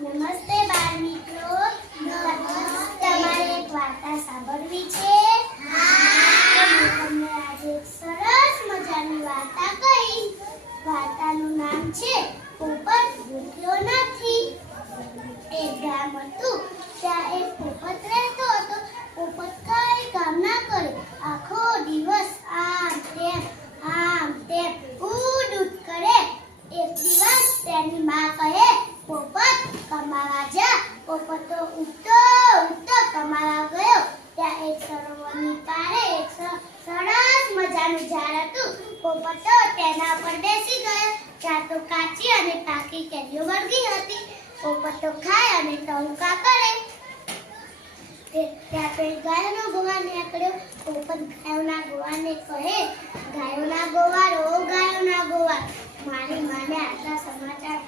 નમસ્તે બાળ મિત્રો. તમારે એક વાર્તા સાંભળવી છે? હું તમને આજે એક સરસ મજાની વાર્તા કહીશ. વાર્તાનું નામ છે પોપટ ભૂખ્યો નથી. એક ગામ હતું. ત્યાં એક પોપટ રહેતો હતો. પોપટ કઈ કામ ના કરે. આખો દિવસ આમ તેમ ઉડ કરે. એક દિવસ તેની માં કહે, પોપટ કમાવા જા. પોપટ તો ઉડતો કમાવા ગયો. ત્યાં એક સરોવરની પારે એક સરસ મજાનું ઝાડ હતું. પોપટ તો તેના પર બેસી ગયો. ત્યાં તો કાચી અને પાકી કેરીઓ વળગી હતી. પોપટ તો ખાય અને ટહુકા કરે. ત્યાં તો એક ગાયનો ગોવાળ નીકળ્યો. પોપટ ગાયોના ગોવાળને કહે, ગાયોના ગોવાળ, ઓ ગાયોના ગોવાળ, મારી માને આટલા સમાચાર